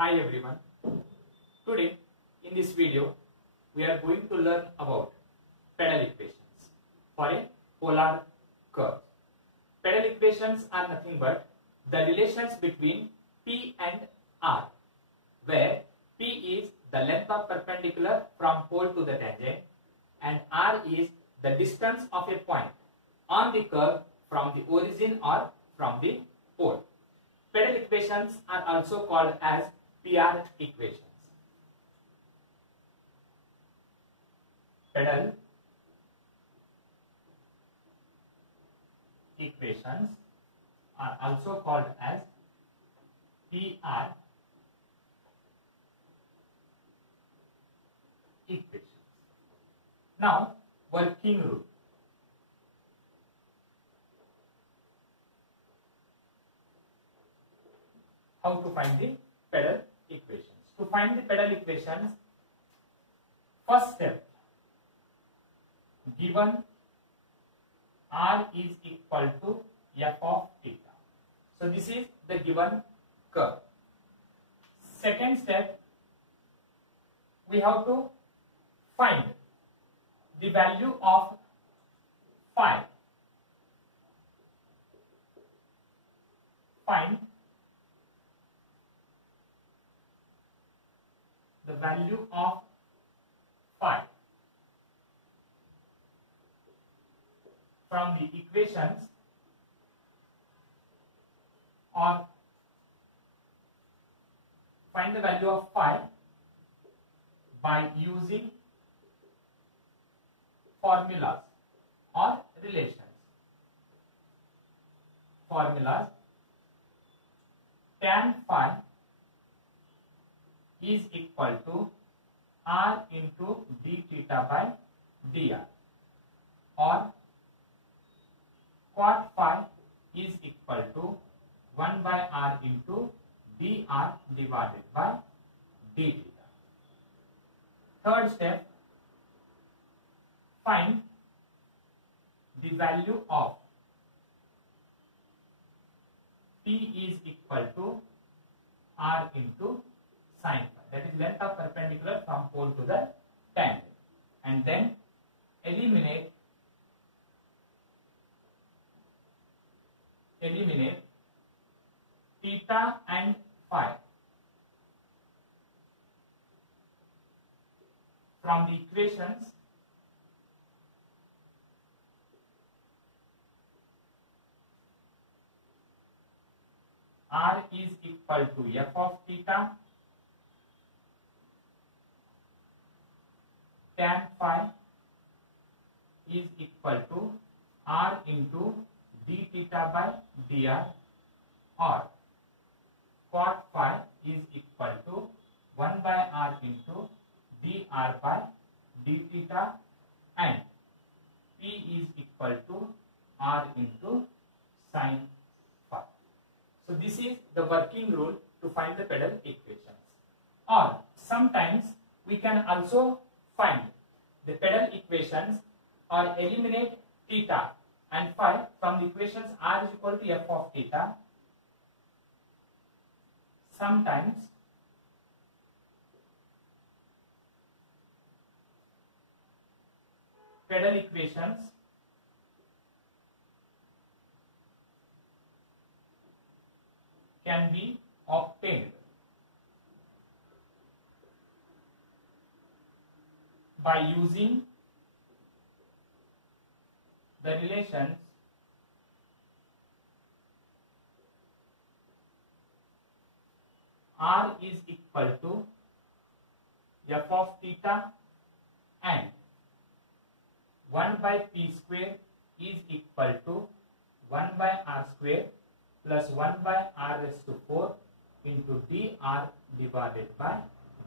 Hi everyone. Today in this video we are going to learn about pedal equations for a polar curve. Pedal equations are nothing but the relations between P and R, where P is the length of perpendicular from pole to the tangent and R is the distance of a point on the curve from the origin or from the pole. Pedal equations are also called as PR equations. Pedal equations are also called as PR equations. Now, working rule. How to find the pedal equations? To find the pedal equations, first step, given R is equal to f of theta. So this is the given curve. Second step, we have to find the value of phi. Find the value of phi from the equations, or find the value of phi by using formulas or relations. Formulas: tan phi is equal to R into d theta by dr, or cot phi is equal to 1 by R into dr divided by d theta. Third step, find the value of P is equal to R into sin phi, that is length of perpendicular from pole to the tangent, and then eliminate theta and phi from the equations R is equal to f of theta, tan phi is equal to R into d theta by dr, or cot phi is equal to 1 by R into dr by d theta, and P is equal to R into sin phi. So this is the working rule to find the pedal equations. Or sometimes we can also find the pedal equations or eliminate theta and phi from the equations R is equal to f of theta. Sometimes pedal equations can be obtained by using the relations R is equal to f of theta and 1 by P square is equal to 1 by R square plus 1 by R raised to 4 into dr divided by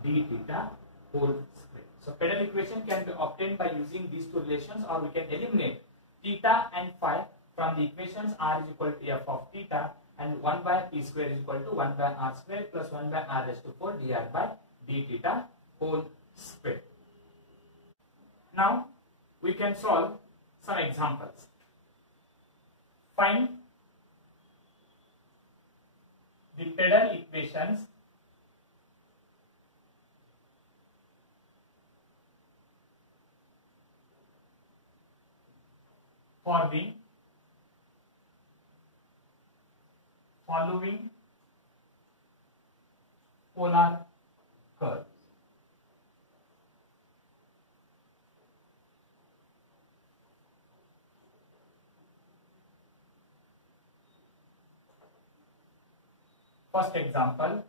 d theta whole square. So pedal equation can be obtained by using these two relations, or we can eliminate theta and phi from the equations R is equal to f of theta and 1 by P square is equal to 1 by R square plus 1 by R raised to 4 dr by d theta whole square. Now we can solve some examples. Find the pedal equations for the following polar curves. First example,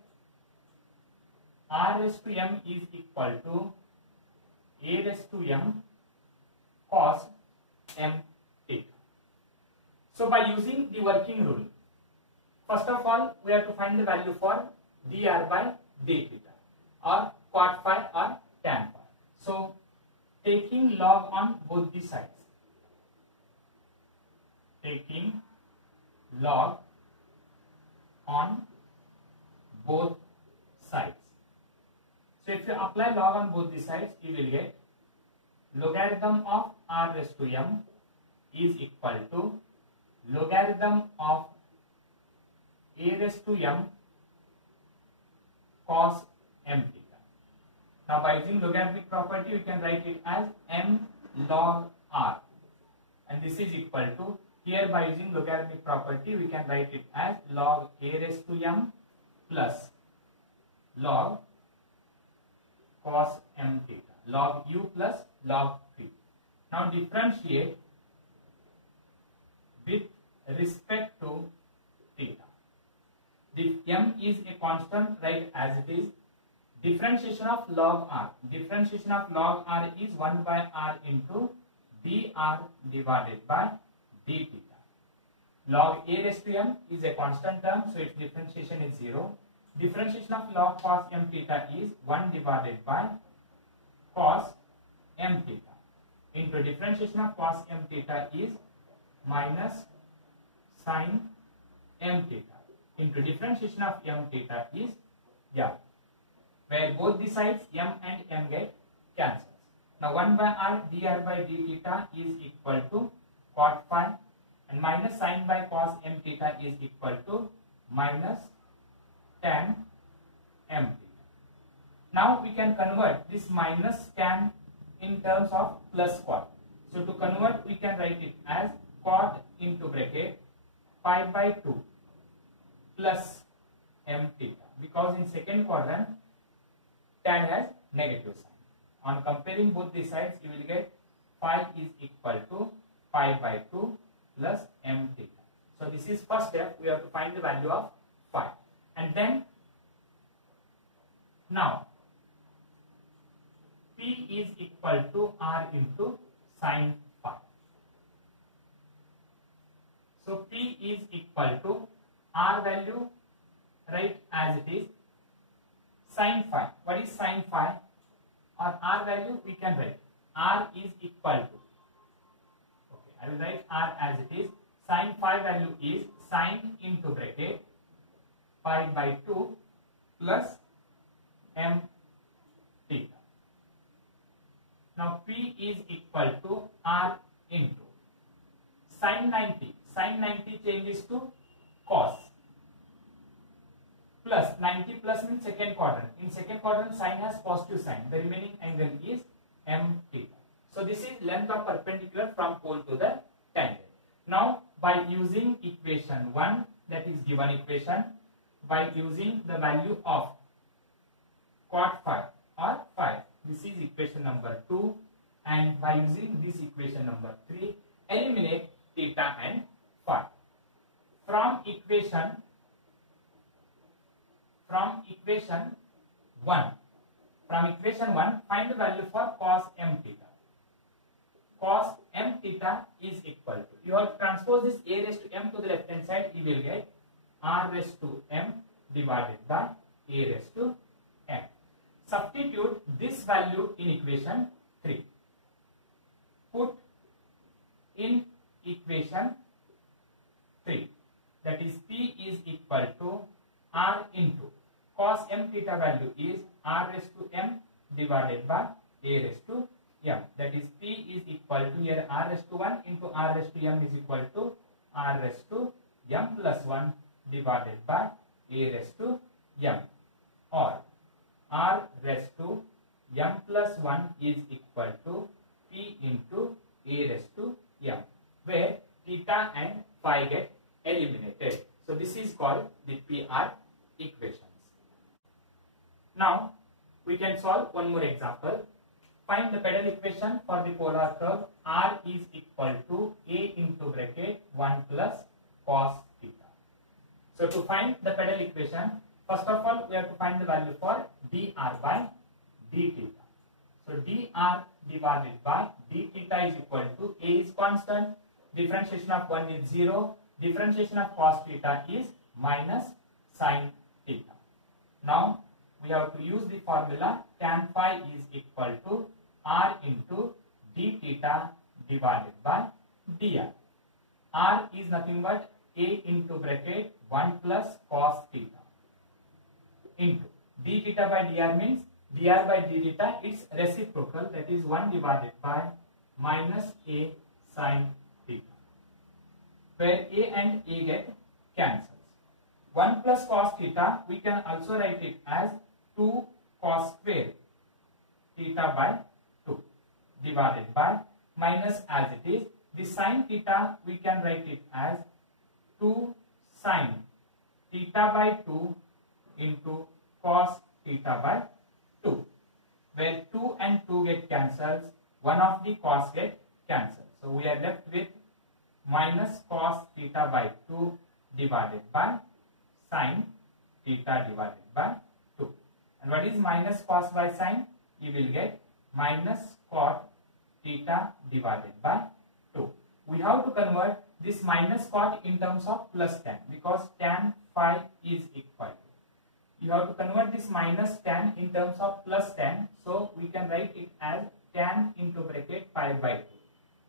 r raised to m is equal to a raised to m cos m theta. So by using the working rule, first of all we have to find the value for dr by d theta or cot phi or tan phi. So taking log on both the sides, taking log on both sides. So if you apply log on both the sides, you will get logarithm of r raised to m is equal to logarithm of a raised to m cos m theta. Now by using logarithmic property, you can write it as m log r, and this is equal to, here by using logarithmic property we can write it as log a raised to m plus log cos m theta, log u plus log p. Now differentiate with respect to theta. The m is a constant, right, as it is. Differentiation of log r. Differentiation of log r is 1 by r into dr divided by d theta. Log a raised to m is a constant term, so its differentiation is 0. Differentiation of log cos m theta is 1 divided by cos m theta into differentiation of cos m theta is minus sin m theta into differentiation of m theta is m, where both the sides m and m get cancelled. Now 1 by r dr by d theta is equal to cot phi, and minus sin by cos m theta is equal to minus tan m theta. Now we can convert this minus tan in terms of plus cot. So to convert, we can write it as cot into bracket pi by 2 plus m theta, because in second quadrant tan has negative sign. On comparing both the sides, you will get phi is equal to pi by 2 plus m theta. So this is first step. We have to find the value of phi, and then now p is equal to r into sin phi. So p is equal to r value, right, as it is, sin phi. What is sin phi? Or r value we can write r is equal to, okay, I will write r as it is. Sin phi value is sin into bracket pi by 2 plus m theta. Now p is equal to r into sin 90. Sin 90 changes to cos, plus 90 plus means second quadrant. In second quadrant, sin has positive sign. The remaining angle is m theta. So this is length of perpendicular from pole to the tangent. Now by using equation 1, that is given equation, by using the value of cot phi or phi, this is equation number 2, and by using this equation number 3, eliminate theta and phi. From equation 1, find the value for cos m theta. Cos m theta is equal to, you have to transpose this a raised to m to the left hand side, you will get r raised to m divided by a raised to m. Substitute this value in equation 3. Put in equation 3, that is p is equal to r into cos m theta value is r raised to m divided by a raised to m, that is p is equal to, here r raised to 1 into r raised to m is equal to r raised to m plus 1 divided by a raised to m, or r raised to m plus 1 is equal to p into a raised to m. where theta and phi get eliminated. So this is called the PR equations. Now we can solve one more example. Find the pedal equation for the polar curve r is equal to a into bracket 1 plus cos theta. So to find the pedal equation, first of all we have to find the value for dr by d theta. So dr divided by d theta is equal to a is constant, differentiation of 1 is 0, differentiation of cos theta is minus sin theta. Now we have to use the formula tan phi is equal to r into d theta divided by dr. R is nothing but a into bracket 1 plus cos theta into d theta by dr means dr by d theta, its reciprocal, that is 1 divided by minus a sin theta, where a and a get cancels. 1 plus cos theta, we can also write it as 2 cos square theta by 2 divided by minus, as it is the sin theta, we can write it as 2 sin theta by 2 into cos theta by 2, where 2 and 2 get cancelled, one of the cos get cancelled. So we are left with minus cos theta by 2 divided by sin theta divided by 2. And what is minus cos by sin? You will get minus cot theta divided by 2. We have to convert this minus cot in terms of plus tan, because tan phi is equal to. You have to convert this minus tan in terms of plus tan, so we can write it as tan into bracket pi by 2.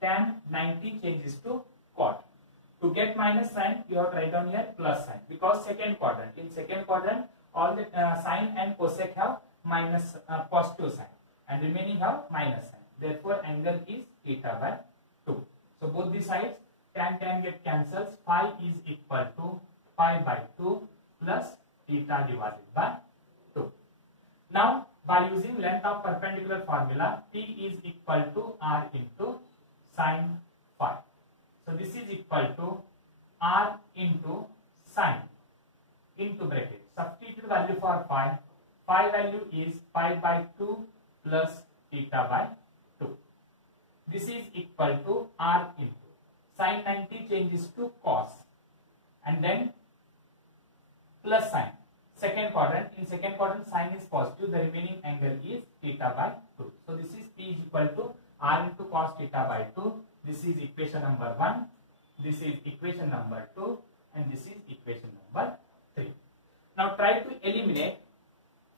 Tan 90 changes to cot. To get minus sign, you have to write down here plus sign, because second quadrant. In second quadrant, all the sine and cosec have minus positive sign, and remaining have minus sign. Therefore, angle is theta by 2. So both the sides, tan get cancels. Phi is equal to pi by 2 plus theta divided by 2. Now, by using length of perpendicular formula, T is equal to r into sin phi. So this is equal to r into sin into bracket. Substitute value for phi. Phi value is pi by 2 plus theta by 2. This is equal to r into sin 90 changes to cos, and then plus sin. Second quadrant. In second quadrant, sin is positive. The remaining angle is theta by 2. So this is P is equal to r into cos theta by 2. This is equation number 1. This is equation number 2, and this is equation number 3. Now try to eliminate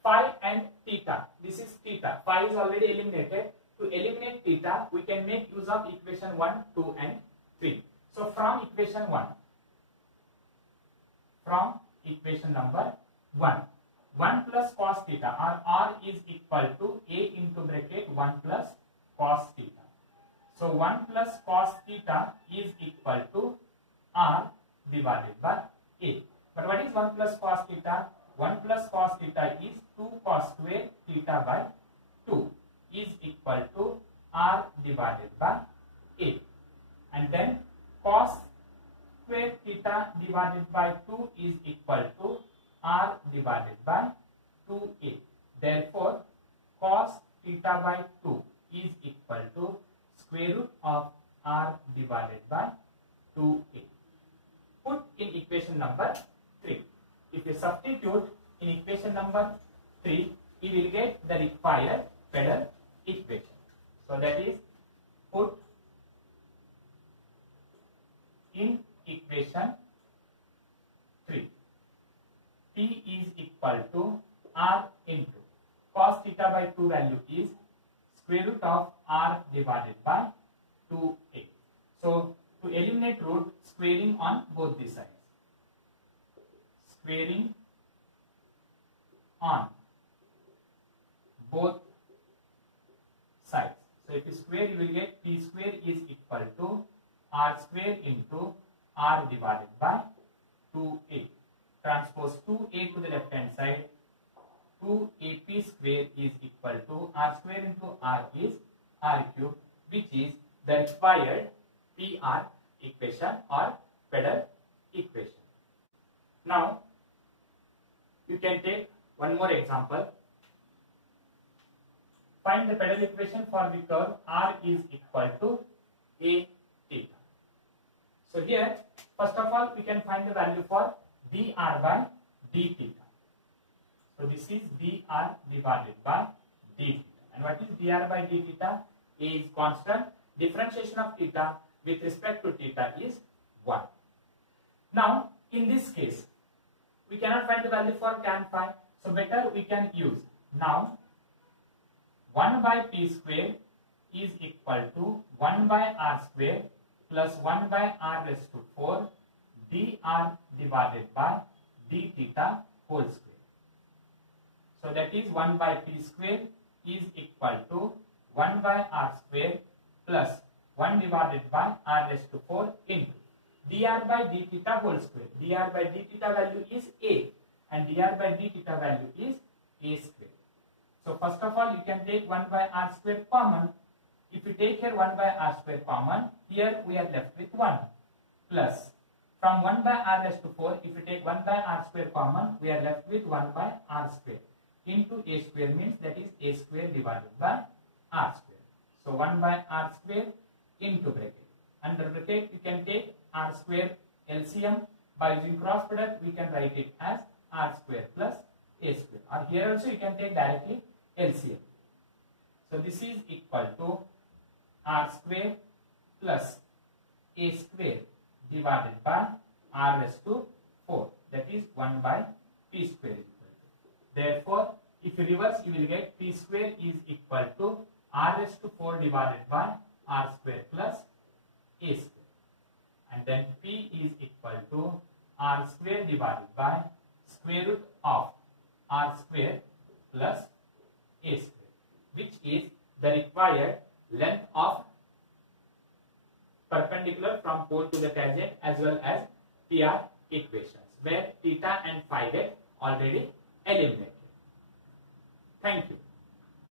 phi and theta. This is theta. Phi is already eliminated. To eliminate theta, we can make use of equation 1, 2, and 3. So from equation 1, from equation number 1, 1 plus cos theta, or r is equal to a into bracket 1 plus cos theta. So 1 plus cos theta is equal to r divided by a. But what is 1 plus cos theta? 1 plus cos theta is 2 cos square theta by 2 is equal to r divided by a. And then cos square theta divided by 2 is equal to r divided by 2a. Therefore, cos theta by 2 is equal to square root of r divided by 2a. Put in equation number 3. If you substitute in equation number 3, you will get the required pedal equation. So that is, put in equation 3. T is equal to r into cos theta by 2 value is square root of r divided by 2a. So to eliminate root, squaring on both the sides. Squaring on both sides. So if you square, you will get t square is equal to r square into r divided by 2a. Transpose 2a to the left hand side. 2ap square is equal to r square into r is r cube, which is the required PR equation or pedal equation. Now you can take one more example. Find the pedal equation for the curve r is equal to a theta. So here, first of all, we can find the value for dr by d theta. So this is dr divided by d theta. And what is dr by d theta? A is constant. Differentiation of theta with respect to theta is 1. Now, in this case, we cannot find the value for tan phi. So better we can use. Now, 1 by p square is equal to 1 by r square plus 1 by r raised to 4 dr divided by d theta whole square. So that is 1 by p square is equal to 1 by r square plus 1 divided by r raised to 4 into dr by d theta whole square. Dr by d theta value is a and dr by d theta value is a square. So first of all, you can take 1 by r square common. If you take here 1 by r square common, here we are left with 1 plus from 1 by r raised to 4, if you take 1 by r square common, we are left with 1 by r square into a square, means that is a square divided by r square. So 1 by r square into bracket. Under bracket you can take r square LCM. By using cross product we can write it as r square plus a square, or here also you can take directly LCM. So this is equal to r square plus a square divided by r raised to 4, that is 1 by p square is equal to. Therefore, if you reverse, you will get p square is equal to r raised to 4 divided by r square plus a square, and then p is equal to r square divided by square root of r square plus a square, which is the required length of perpendicular from pole to the tangent as well as PR equations, where theta and phi get already eliminated. Thank you.